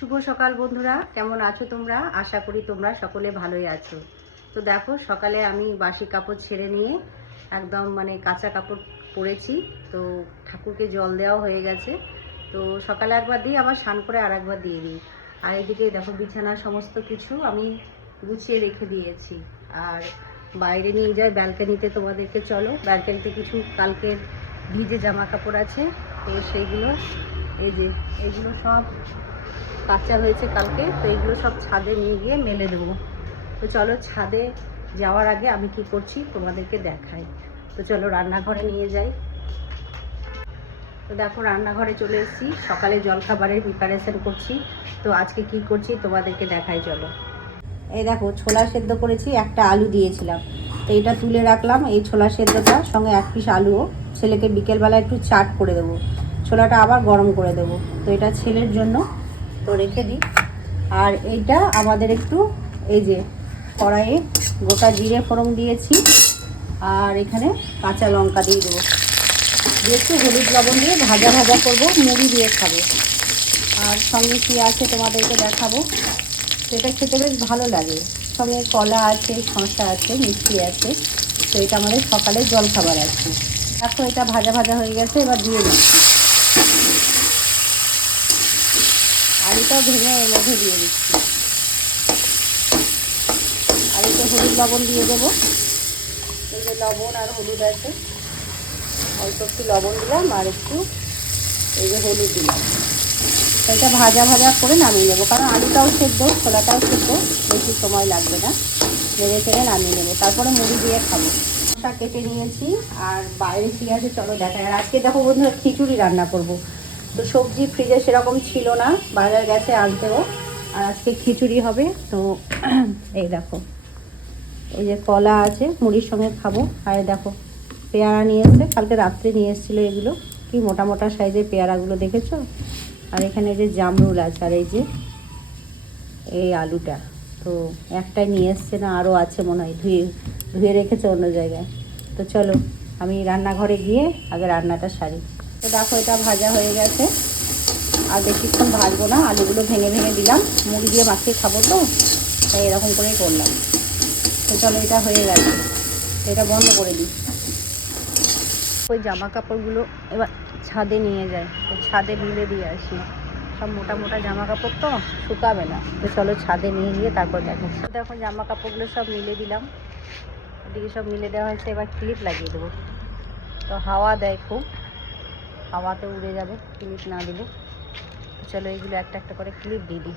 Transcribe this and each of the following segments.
শুভ সকাল বন্ধুরা, কেমন আছো তোমরা? আশা করি তোমরা সকলে ভালোই আছো। তো দেখো, সকালে আমি বাসি কাপড় ছেড়ে নিয়ে একদম কাঁচা কাপড় পরেছি। তো ঠাকুরকে জল দেওয়া হয়ে গেছে। তো সকালে একবার দিই, আবার স্নান করে আর একবার দিয়ে দিই। আর এদিকে দেখো, বিছানার সমস্ত কিছু আমি গুছিয়ে রেখে দিয়েছি। আর বাইরে নিয়ে যাই ব্যালকানিতে, তোমাদেরকে চলো। ব্যালকানিতে কিছু কালকের ভিজে জামা কাপড় আছে, তো সেইগুলো এইগুলো সব কাঁচা হয়েছে কালকে, তো এইগুলো সব ছাদে নিয়ে গিয়ে মেলে দেবো। তো চলো, ছাদে যাওয়ার আগে আমি কি করছি তোমাদেরকে দেখাই। তো চলো রান্নাঘরে নিয়ে যাই। তো দেখো, রান্নাঘরে চলে এসেছি, সকালে জলখাবারের প্রিপারেশন করছি। তো আজকে কি করছি তোমাদেরকে দেখাই, চলো। এই দেখো, ছোলা সেদ্ধ করেছি, একটা আলু দিয়েছিলাম, তো এটা তুলে রাখলাম। এই ছোলা সেদ্ধটা সঙ্গে এক পিস আলুও, ছেলেকে বিকেলবেলা একটু চাট করে দেবো, ছোলাটা আবার গরম করে দেবো। তো এটা ছেলের জন্য, তো রেখে দিই। আর এইটা আমাদের একটু, এই যে কড়াইয়ে গোটা জিরে ফোড়ন দিয়েছি, আর এখানে কাঁচা লঙ্কা দিয়ে দেবো, দিয়ে একটু হলুদ লবণ দিয়ে ভাজা ভাজা করবো, মুড়ি দিয়ে খাবো। আর সঙ্গে কী আছে তোমাদেরকে দেখাবো। তো এটা খেতে বেশ ভালো লাগে, সঙ্গে কলা আছে, শসা আছে, মিষ্টি আছে। তো এটা আমাদের সকালের জলখাবার আছে। দেখো, এটা ভাজা ভাজা হয়ে গেছে, এবার দিয়ে দিচ্ছি। আলুটাও ভেঙে এর মধ্যে দিয়ে দিচ্ছি, আর একটু হলুদ লবণ দিয়ে দেবো। এই যে লবণ আর হলুদ আছে, অল্প একটু লবণ দিলাম, আর একটু এই যে হলুদ দিলাম। এটা ভাজা ভাজা করে নামিয়ে নেবো, কারণ আলুটাও সেদ্ধ, ছোলাটাও সেদ্ধ, বেশি সময় লাগবে না। নেড়ে চেড়ে নামিয়ে নেবো, তারপরে মুড়ি দিয়ে খাবো। শসা কেটে নিয়েছি, আর বাইরে ঠিক আছে, চলো দেখাই। আর আজকে দেখো বন্ধুরা, খিচুড়ি রান্না করব। তো সবজি ফ্রিজে সেরকম ছিল না, বাজার গেছে আনতেও। আর আজকে খিচুড়ি হবে। তো এই দেখো, এই যে কলা আছে, মুড়ির সঙ্গে খাবো। আর দেখো, পেয়ারা নিয়ে এসছে, কালকে রাত্রে নিয়ে এসেছিলো। এগুলো কি মোটা মোটা সাইজের পেয়ারাগুলো, দেখেছো? আর এখানে যে জামরুল আছে, আর এই যে এই আলুটা, তো একটাই নিয়ে এসছে না, আরও আছে মনে হয়, ধুয়ে ধুয়ে রেখেছে অন্য জায়গায়। তো চলো, আমি রান্নাঘরে গিয়ে আগে রান্নাটা সারি। তো দেখো, এটা ভাজা হয়ে গেছে, আর বেশিক্ষণ ভাজবো না। আলুগুলো ভেঙে ভেঙে দিলাম, মুড়ি দিয়ে মাখিয়ে খাবো, তো তাই এরকম করেই করলাম। তো চলো, এটা হয়ে গেছে, এটা বন্ধ করে দিই। ওই জামা কাপড়গুলো এবার ছাদে নিয়ে যায়, তো ছাদে মিলে দিয়ে আসি। সব মোটা মোটা জামা কাপড় তো শুকাবে না। তো চলো, ছাদে নিয়ে গিয়ে তারপর দেখাচ্ছি। এখন জামা কাপড়গুলো সব মিলে দিলাম, এদিকে সব মিলে দেওয়া হয়েছে। এবার ক্লিপ লাগিয়ে দেবো, তো হাওয়া দেয় খুব, হাওয়াতে উড়ে যাবে ক্লিপ না দিলে। চলো, এইগুলো একটা একটা করে ক্লিপ দিয়ে দিই।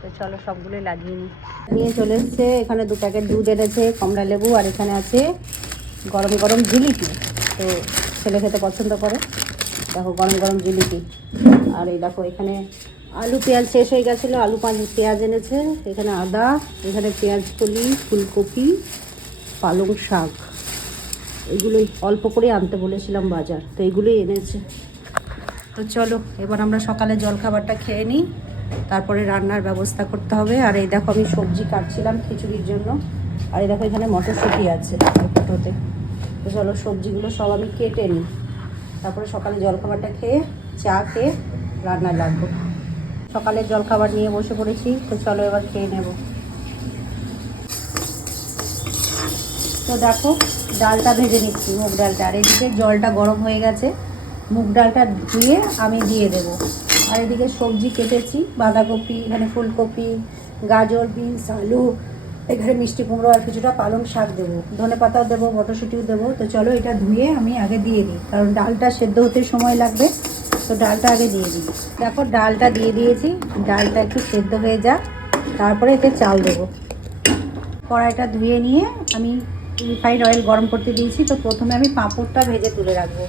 তো চলো, সবগুলোই লাগিয়ে নিই। নিয়ে চলে এসছে, এখানে 2 প্যাকেট দুধ এনেছে, কমলা লেবু, আর এখানে আছে গরম গরম জিলিপি। তো ছেলে খেতে পছন্দ করে, দেখো গরম গরম জিলিপি। আর এই দেখো, এখানে আলু পেঁয়াজ শেষ হয়ে গেছিলো, আলু পেঁয়াজ এনেছে। এখানে আদা, এখানে পেঁয়াজ কলি, ফুলকপি, পালং শাক, এগুলোই অল্প করে আনতে বলেছিলাম বাজার, তো এগুলোই এনেছে। তো চলো, এবার আমরা সকালে জলখাবারটা খেয়ে নিই, তারপরে রান্নার ব্যবস্থা করতে হবে। আর এই দেখো, আমি সবজি কাটছিলাম খিচুড়ির জন্য। আর এই দেখো, এখানে মটরশুঁটি আছে দুটোতে। তো চলো, সবজিগুলো সব আমি কেটে নিই, তারপরে সকালে জলখাবারটা খেয়ে চা খেয়ে রান্না লাগবো। সকালের জলখাবার নিয়ে বসে পড়েছি, তো চলো এবার খেয়ে নেব। তো দেখো, ডালটা ভেজে নিচ্ছি, মুগ ডালটা। আর এদিকে জলটা গরম হয়ে গেছে, মুগ ডালটা ধুয়ে আমি দিয়ে দেবো। আর এদিকে সবজি কেটেছি, বাঁধাকপি, এখানে ফুলকপি, গাজর, বিনস, আলু, এখানে মিষ্টি কুমড়ো, আর কিছুটা পালং শাক দেবো, ধনে পাতাও দেবো, মটরশুঁটিও দেবো। তো চলো, এটা ধুয়ে আমি আগে দিয়ে দিই, কারণ ডালটা সেদ্ধ হতে সময় লাগবে। তো ডালটা আগে দিয়ে দিই। দেখো, ডালটা দিয়ে দিয়েছি, ডালটা একটু সেদ্ধ হয়ে যাক, তারপরে এতে চাল দেবো। কড়াইটা ধুয়ে নিয়ে আমি রিফাইন্ড অয়েল গরম করতে দিয়েছি। তো প্রথমে আমি পাঁপড়টা ভেজে তুলে রাখবো।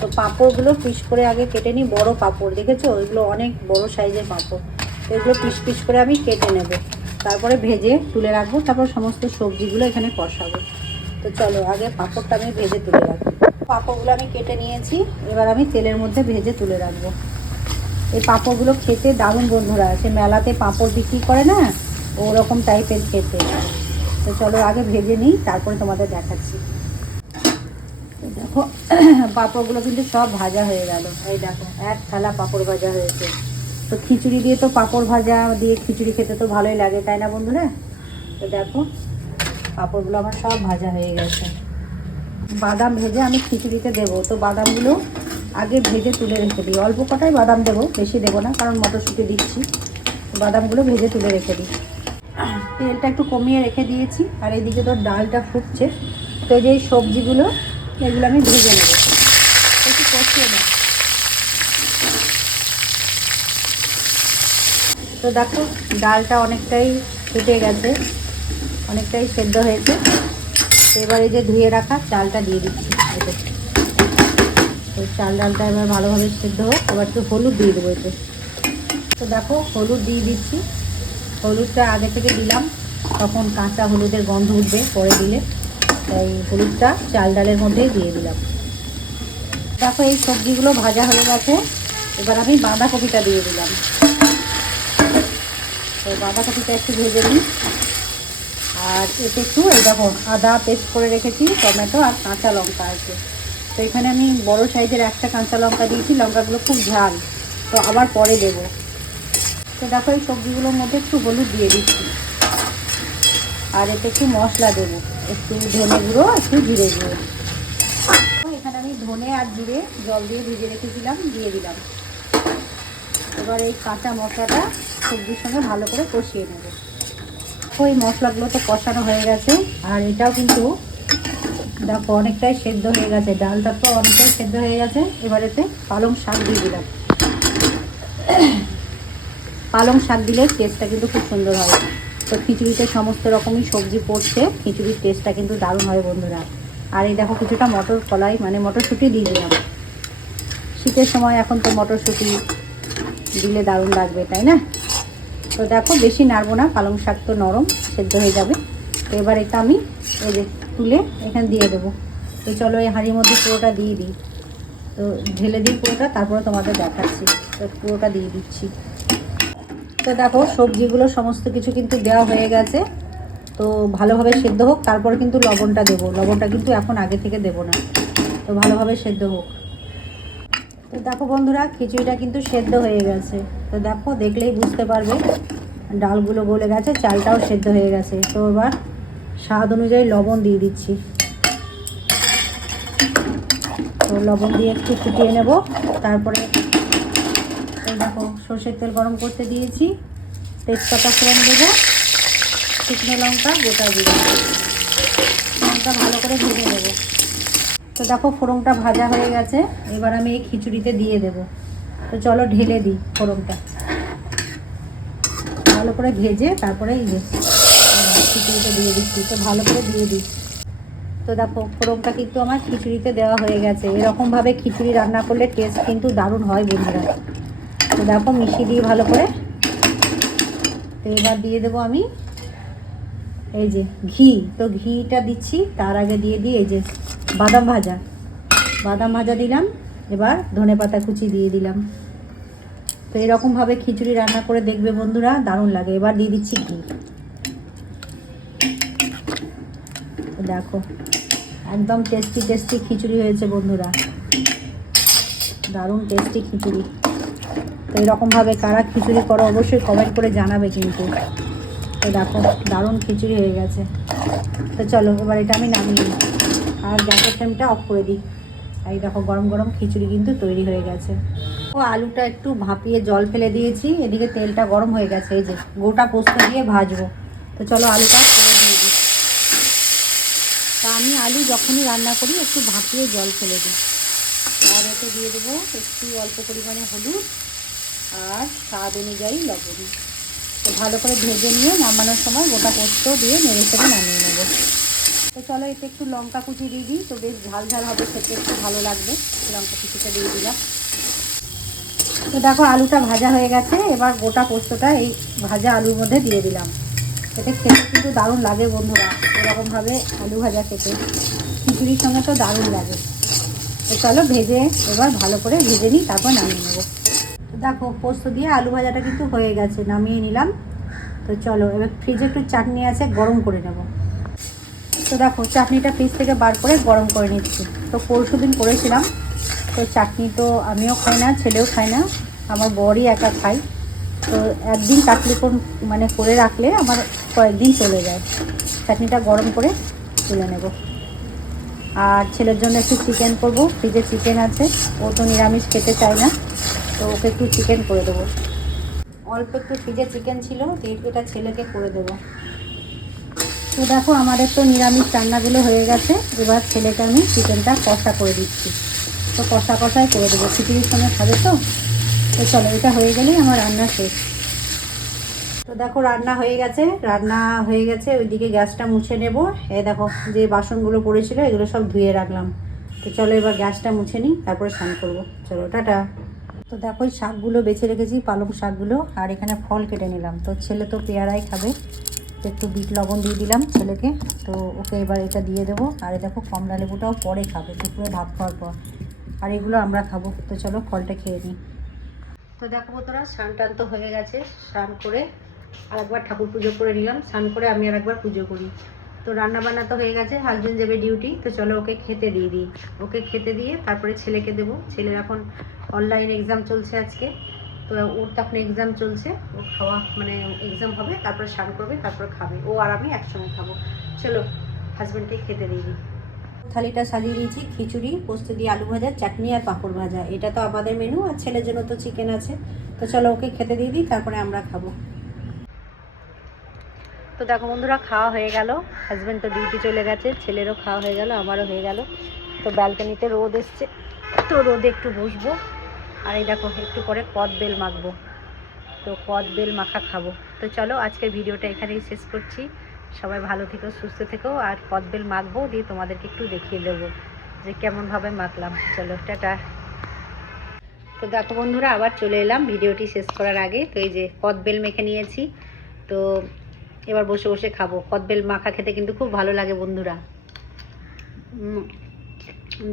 তো পাঁপড়গুলো পিস করে আগে কেটে নিই, বড় পাঁপড়, দেখেছো? এগুলো অনেক বড় সাইজের পাঁপড়। তো এগুলো পিস পিস করে আমি কেটে নেব, তারপরে ভেজে তুলে রাখবো। তারপর সমস্ত সবজিগুলো এখানে কষাবো। তো চলো, আগে পাঁপড়টা আমি ভেজে তুলে রাখবো। পাঁপড়গুলো আমি কেটে নিয়েছি, এবার আমি তেলের মধ্যে ভেজে তুলে রাখবো। এই পাঁপড়গুলো খেতে দারুণ বন্ধুরা, সে মেলাতে পাঁপড় বিক্রি করে না, ওরকম টাইপের খেতে। তো চলো, আগে ভেজে নিই, তারপরে তোমাদের দেখাচ্ছি। দেখো পাঁপড়গুলো কিন্তু সব ভাজা হয়ে গেল। এই দেখো এক থালা পাঁপড় ভাজা হয়েছে। তো খিচুড়ি দিয়ে তো পাঁপড় ভাজা দিয়ে খিচুড়ি খেতে তো ভালোই লাগে, তাই না বন্ধুরা? তো দেখো পাঁপড়গুলো আমার সব ভাজা হয়ে গেছে। বাদাম ভেজে আমি খিচুড়িতে দেবো, তো বাদামগুলো আগে ভেজে তুলে রেখে দিই। অল্প কটাই বাদাম দেবো, বেশি দেবো না, কারণ মটরশুঁটি দিচ্ছি। বাদামগুলো ভেজে তুলে রেখে দিই। তেলটা একটু কমিয়ে রেখে দিয়েছি। আর এইদিকে তো ডালটা ফুটছে। তো এই যে সবজিগুলো এগুলো আমি ভেজে নেব, একটু কষিয়ে নেব। তো দেখো ডালটা অনেকটাই ফুটে গেছে, অনেকটাই সেদ্ধ হয়েছে। তো এবার এই যে ধুয়ে রাখা চালটা দিয়ে দিচ্ছি। তো চাল ডালটা এবার ভালোভাবে সেদ্ধ হোক। এবার একটু হলুদ দিয়ে দেবো এতে। তো দেখো হলুদ দিয়ে দিচ্ছি। হলুদটা আগে থেকে দিলাম, তখন কাঁচা হলুদের গন্ধ উঠবে পরে দিলে, তাই হলুদটা চাল ডালের মধ্যেই দিয়ে দিলাম। দেখো এই সবজিগুলো ভাজা হয়ে গেছে। এবার আমি বাঁধাকপিটা দিয়ে দিলাম। তো বাঁধাকপিটা একটু ভেজে নিই। আর এতে একটু এই দেখো আদা পেস্ট করে রেখেছি, টমেটো আর কাঁচা লঙ্কা আছে। তো এখানে আমি বড় সাইজের একটা কাঁচা লঙ্কা দিয়েছি, লঙ্কাগুলো খুব ঝাল, তো আবার পরে দেব। তো দেখো এই সবজিগুলোর মধ্যে একটু হলুদ দিয়ে দিচ্ছি। আর এতে একটু মশলা দেবো, একটু ধনে গুঁড়ো, একটু জিরে গুঁড়ো। এখানে আমি ধনে আর জিরে জল দিয়ে ভিজে রেখেছিলাম, দিয়ে দিলাম। এবার এই কাঁচা মশলাটা সবজির সঙ্গে ভালো করে কষিয়ে নেব। ওই মশলাগুলো তো কষানো হয়ে গেছে। আর এটাও কিন্তু দেখো অনেকটাই সেদ্ধ হয়ে গেছে, ডালটা তো অনেকটাই সেদ্ধ হয়ে গেছে। এবার এতে পালং শাক দিয়ে দিলাম। পালং শাক দিলে টেস্টটা কিন্তু খুব সুন্দর হয়। তো খিচুড়িতে সমস্ত রকমই সবজি পড়ছে, খিচুড়ির টেস্টটা কিন্তু দারুণ হয় বন্ধুরা। আর এই দেখো কিছুটা মটর কলাই মানে মটরশুঁটি দিয়ে দিলাম। শীতের সময় এখন তো মটরশুঁটি দিলে দারুণ লাগবে, তাই না? তো দেখো বেশি নাড়বো না, পালং শাক তো নরম, সেদ্ধ হয়ে যাবে। তো এবার এটা আমি এই যে তুলে এখানে দিয়ে দেবো। তো চলো এই হাঁড়ির মধ্যে পুরোটা দিয়ে দিই। তো ঢেলে দিই পুরোটা, তারপরে তোমাদের দেখাচ্ছি। তো পুরোটা দিয়ে দিচ্ছি। তো দেখো সবজিগুলো সমস্ত কিছু কিন্তু দেওয়া হয়ে গেছে। তো ভালোভাবে সেদ্ধ হোক, তারপর কিন্তু লবণটা দেবো। লবণটা কিন্তু এখন আগে থেকে দেবো না। তো ভালোভাবে সেদ্ধ হোক। তো দেখো বন্ধুরা খিচুড়িটা কিন্তু সেদ্ধ হয়ে গেছে। তো দেখো দেখলেই বুঝতে পারবে ডালগুলো গলে গেছে, চালটাও সেদ্ধ হয়ে গেছে। তো এবার স্বাদ অনুযায়ী লবণ দিয়ে দিচ্ছি। তো লবণ দিয়ে একটু ফুটিয়ে নেব। তারপরে এই দেখো সর্ষের তেল গরম করতে দিয়েছি, তেজপাতা ফোড়ন দেবো, শুকনো লঙ্কা, গোটা জিরে, লঙ্কা ভালো করে ভেজে নেব। তো দেখো ফোড়নটা ভাজা হয়ে গেছে। এবার আমি এই খিচুড়িতে দিয়ে দেব। তো চলো ঢেলে দিই ফোড়নটা ভালো করে ভেজে, তারপরে এই যে খিচুড়িতে দিয়ে দিচ্ছি। তো ভালো করে দিয়ে দিই। তো দেখো ফোড়নটা কিন্তু আমার খিচুড়িতে দেওয়া হয়ে গেছে। এরকমভাবে খিচুড়ি রান্না করলে টেস্ট কিন্তু দারুণ হয় বন্ধুরা। তো দেখো মিশিয়ে দিই ভালো করে। তো এবার দিয়ে দেবো আমি এই যে ঘি। তো ঘিটা দিচ্ছি, তার আগে দিয়ে দিই এই যে বাদাম ভাজা দিলাম। এবার ধনেপাতা কুচি দিয়ে দিলাম। তো এরকমভাবে খিচুড়ি রান্না করে দেখবে বন্ধুরা, দারুণ লাগে। এবার দিয়ে দিচ্ছি ঘি। দেখো একদম টেস্টি খিচুড়ি হয়েছে বন্ধুরা, দারুণ টেস্টি খিচুড়ি। তো এরকমভাবে কারা খিচুড়ি করো অবশ্যই কমেন্ট করে জানাবে কিন্তু। তো দেখো দারুণ খিচুড়ি হয়ে গেছে। তো চলো এবার এটা আমি নামিয়ে নিই আর গ্যাসের ফ্লেমটা অফ করে দিই। এই দেখো গরম গরম খিচুড়ি কিন্তু তৈরি হয়ে গেছে। ও আলুটা একটু ভাপিয়ে জল ফেলে দিয়েছি, এদিকে তেলটা গরম হয়ে গেছে। এই যে গোটা পোস্ত দিয়ে ভাজবো। তো চলো আলুটা ফেলে দিয়ে দিই। তা আমি আলু যখনই রান্না করি একটু ভাপিয়ে জল ফেলে দিই। আর এতে দিয়ে দেবো একটু অল্প পরিমাণে হলুদ আর স্বাদ অনুযায়ী লবণ। তো ভালো করে ভেজে নিয়ে নামানোর সময় গোটা পোস্ত দিয়ে নেড়ে চেড়ে নামিয়ে নেবো। তো চলো এতে একটু লঙ্কা কুচি দিয়ে দিই, তো বেশ ঝাল ঝাল হবে, খেতে একটু ভালো লাগবে। লঙ্কা কুচিটা দিয়ে দিলাম। তো দেখো আলুটা ভাজা হয়ে গেছে। এবার গোটা পোস্তটা এই ভাজা আলুর মধ্যে দিয়ে দিলাম। এতে খেতে কিন্তু দারুণ লাগে বন্ধুরা, এরকমভাবে আলু ভাজা খেতে খিচুড়ির সঙ্গে তো দারুণ লাগে। তো চলো ভেজে এবার ভালো করে ভেজে নিই, তারপর নামিয়ে নেবো। দেখো পোস্ত দিয়ে আলু ভাজাটা কিন্তু হয়ে গেছে, নামিয়ে নিলাম। তো চলো এবার ফ্রিজে একটু চাটনি আছে, গরম করে নেব। তো দেখো চাটনিটা ফ্রিজ থেকে বার করে গরম করে নিচ্ছি। তো পরশু দিন করেছিলাম। তো চাটনি তো আমিও খাই না, ছেলেও খায় না, আমার বরই একা খাই। তো একদিন চাটনি মানে করে রাখলে আমার কয়েকদিন চলে যায়। চাটনিটা গরম করে তুলে নেব। আর ছেলের জন্য একটু চিকেন করব, ফ্রিজে চিকেন আছে, ও তো নিরামিষ খেতে চায় না, তো ওকে একটু চিকেন করে দেবো। অল্প একটু ফ্রিজে চিকেন ছিল, এটা ছেলেকে করে দেবো। তো দেখো আমাদের তো নিরামিষ রান্নাগুলো হয়ে গেছে। এবার ছেলেকে আমি চিকেনটা কষা করে দিচ্ছি। তো কষাই করে দেবো, খিচুড়ির সঙ্গে খাবে তো। তো চলো, এটা হয়ে গেলেই আমার রান্না শেষ। তো দেখো রান্না হয়ে গেছে। ওইদিকে গ্যাসটা মুছে নেব। দেখো যে বাসনগুলো পড়েছিল এগুলো সব ধুয়ে রাখলাম। তো চলো এবার গ্যাসটা মুছে নিই, তারপরে স্নান করবো। চলো টাটা। তো দেখো এই শাকগুলো বেছে রেখেছি, পালং শাকগুলো, আর এখানে ফল কেটে নিলাম। তো ছেলে তো পেয়ারাই খাবে, তো একটু বিট লবণ দিয়ে দিলাম ছেলেকে। তো ওকে এবার এটা দিয়ে দেবো। আর দেখো কমলা লেবুটাও পরে খাবে, দুপুরে ভাত খাওয়ার পর। আর এগুলো আমরা খাবো। তো চলো ফলটা খেয়ে নিই। তো দেখো বন্ধুরা, স্নান টান তো হয়ে গেছে। স্নান করে আরেকবার ঠাকুর পুজো করে নিলাম। স্নান করে আমি আরেকবার পুজো করি। তো রান্না বান্না তো হয়ে গেছে, হাজবেন্ড যাবে ডিউটি। তো চলো ওকে খেতে দিয়ে দিই। ওকে খেতে দিয়ে তারপরে ছেলেকে দেবো। ছেলের এখন অনলাইন এক্সাম চলছে আজকে। তো ওর তখন এক্সাম চলছে, ওর খাওয়া মানে এক্সাম হবে, তারপরে স্নান করবে, তারপরে খাবে। ও আর আমি একসঙ্গে খাবো। চলো হাজবেন্ডকে খেতে দিয়ে দিই। থালিটা সাজিয়ে দিয়েছি, খিচুড়ি, পোস্ত দিয়ে আলু ভাজা, চাটনি আর পাঁপড় ভাজা। এটা তো আমাদের মেনু, আর ছেলের জন্য তো চিকেন আছে। তো চলো ওকে খেতে দিয়ে দিই, তারপরে আমরা খাবো। তো দেখো বন্ধুরা, খাওয়া হয়ে গেল। হাজব্যান্ড তো ডিউটি চলে গেছে, ছেলেরও খাওয়া হয়ে গেল, আমারও হয়ে গেল। তো ব্যালকনিতে রোদ এসছে, তো রোদে একটু বসবো। আর এই দেখো একটু করে কদবেল মাখবো। তো কদবেল মাখা খাবো। তো চলো আজকের ভিডিওটা এখানেই শেষ করছি। সবাই ভালো থেকো, সুস্থ থেকো। আর কদবেল মাখবো, দিয়ে তোমাদেরকে একটু দেখিয়ে দেবো যে কেমনভাবে মাখলাম। চলো টাটা। তো দেখো বন্ধুরা, আবার চলে এলাম ভিডিওটি শেষ করার আগে। তো এই যে কদবেল মেখে নিয়েছি। তো এবার বসে বসে খাবো। কদবেল মাখা খেতে কিন্তু খুব ভালো লাগে বন্ধুরা।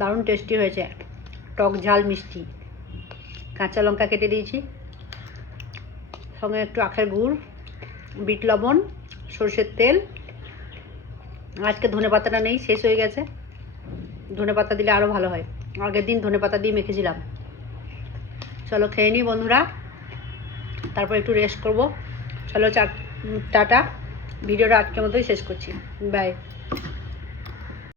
দারুণ টেস্টি হয়েছে, টক ঝাল মিষ্টি। কাঁচা লঙ্কা কেটে দিয়েছি, সঙ্গে একটু আখের গুড়, বিট লবণ, সরষের তেল। আজকে ধনেপাতাটা নেই, শেষ হয়ে গেছে। ধনেপাতা দিলে আরও ভালো হয়, আগের দিন ধনেপাতা দিয়ে মেখেছিলাম। চলো খেয়ে নিই বন্ধুরা, তারপর একটু রেস্ট করব। চলো টাটা। ভিডিওটা আজকের মতোই শেষ করছি। বাই।